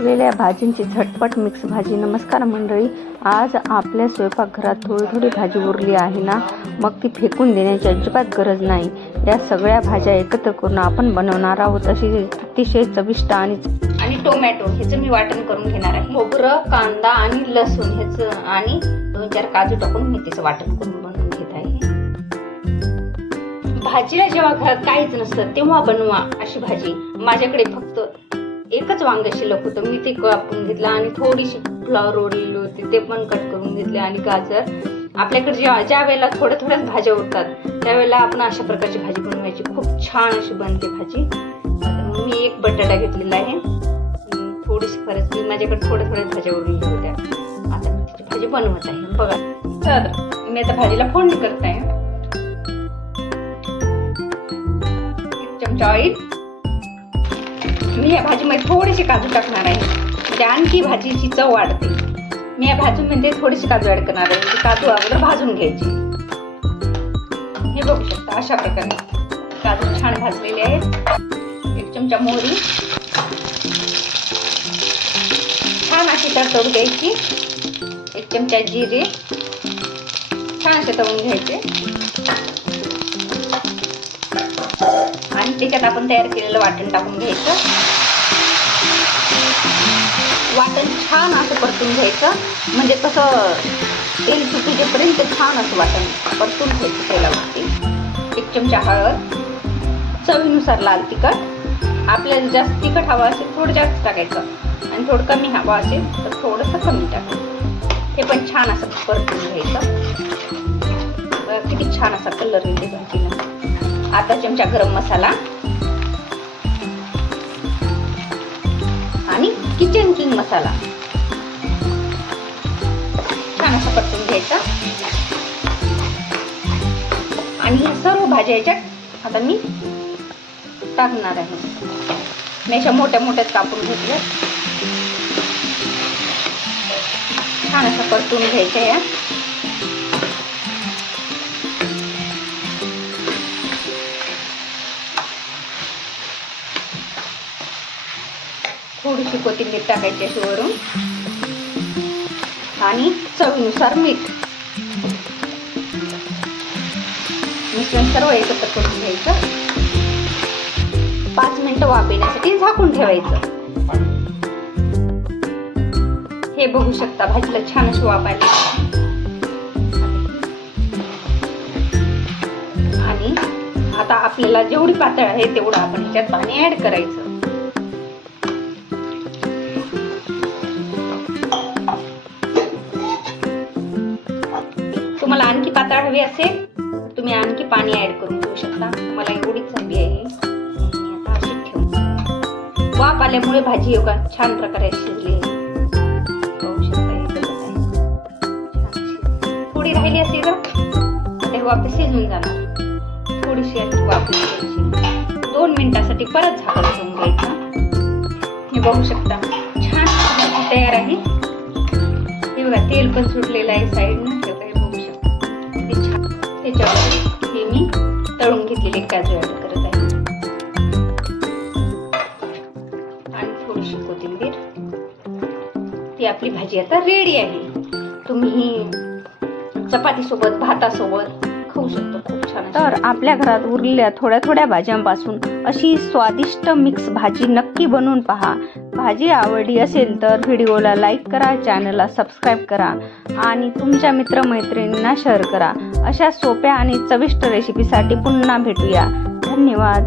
उरलेल्या भाजींची झटपट मिक्स भाजी। नमस्कार मंडळी, आज आपल्या स्वयंपाकघरात थोडी थोडी भाजी उरली आहे ना, मग ती फेकून देण्याची अजिबात गरज नाही। या सगळ्या भाज्या एकत्र करून आपण बनवणार आहोत अशी अतिशय चविष्ट आणि टोमॅटो ह्याचं मी वाटण करून घेणार आहे। खोबरं, कांदा आणि लसूण ह्याचं आणि 2-4 काजू टाकून मी त्याचं वाटण करून बनवून घेत आहे। भाजीला जेव्हा घरात काहीच नसतं तेव्हा बनवा अशी भाजी। माझ्याकडे फक्त एकच वांग शिल्लक होतं, मी ते कापून घेतलं आणि थोडीशी फ्लावर ओढलेली होती ते पण कट करून घेतले आणि गाजर। आपल्याकडे ज्या वेळेला थोड्याच भाज्या उरतात त्यावेळेला आपण अशा प्रकारची भाजी बनवायची, खूप छान अशी बनते भाजी। मी एक बटाटा घेतलेला आहे, थोडीशी फरसबी, माझ्याकडे थोड्या भाज्या उरलेल्या होत्या। आता मी त्याची भाजी बनवत आहे बघा। तर मी आता भाजीला फोडणी करत आहे। 1 चमचा ऑइल, मी या भाजीमध्ये थोडेसे काजू टाकणार आहे म्हणजे आणखी भाजीची चव वाढते। मी या भाजीमध्ये थोडेसे काजू ऍड करणार आहे, म्हणजे काजू अगोदर भाजून घ्यायचे। हे बघू शकता अशा प्रकारे काजू छान भाजलेले आहेत। 1 चमचा मोहरी छान अशी तडतडून घ्यायची। 1 चमचा जिरे छान असे तळून घ्यायचे आणि त्याच्यात आपण तयार केलेलं वाटण टाकून घ्यायचं। वाटण छान असं परतून घ्यायचं, म्हणजे कसं तेल सुटेपर्यंत छान असं वाटण परतून घ्यायचं तेलावरती। 1 चमचा हळद, चवीनुसार लाल तिखट, आपल्याला जास्त तिखट हवं असेल थोडं जास्त टाकायचं आणि थोडं कमी हवं असेल तर थोडंसं कमी टाकायचं। हे पण छान असं परतून घ्यायचं। किती छान असा कलर येते भाजीला। अर्धा चमचा गरम मसाला आणि किचन किंग मसाला छान असं परतून घ्यायचा आणि सर्व भाज्या याच्यात आता मी टाकणार आहे। मी अशा मोठ्या कापून घेतल्या, छान असं परतून घ्यायचं या। थोडीशी कोथिंबीर टाकायची अशी वरून आणि चवीनुसार मीठ। मिश्रण सर्व एकत्र करून घ्यायचं। 5 मिनिटं वाफ येण्यासाठी झाकून ठेवायचं। हे बघू शकता भाजीला छान अशी वाफ आली आणि आता आपल्याला जेवढी पातळ आहे तेवढं आपण ह्याच्यात पाणी ऍड करायचं। तुम्हाला आणखी पातळ हवी असेल तुम्ही आणखी पाणी ऍड करून घेऊ शकता। मला एवढीच हवी आहे, आता अशी ठेवू। वाफ आल्यामुळे भाजी योगा छान प्रकारे शिजली आहे, बघू शकता। थोडी राहिली असेल तर ते वाफ शिजून जाणार। थोडीशी आणखी वाफ घ्यायची, 2 मिनिटासाठी परत झाकण ठेवून घ्यायचं। हे बघू शकता छान तयार आहे। हे बघा तेल पण सुटलेलं आहे साईडनं। त्याच्यावर हे मी तळून घेतलेले काजू ऍड करत आहे आणि थोडीशी कोथिंबीर। ती आपली भाजी आता रेडी आहे। तुम्ही चपाती सोबत, भातासोबत खाऊ शकता, खूप छान। तर आपल्या घरात उरलेल्या थोड्या भाज्यांपासून अशी स्वादिष्ट मिक्स भाजी नक्की बनवून पहा। भाजी आवडली असेल तर व्हिडिओला लाईक करा, चॅनलला सबस्क्राईब करा आणि तुमच्या मित्रमैत्रिणींना शेअर करा। अशा सोप्या आणि चविष्ट रेसिपीसाठी पुन्हा भेटूया। धन्यवाद।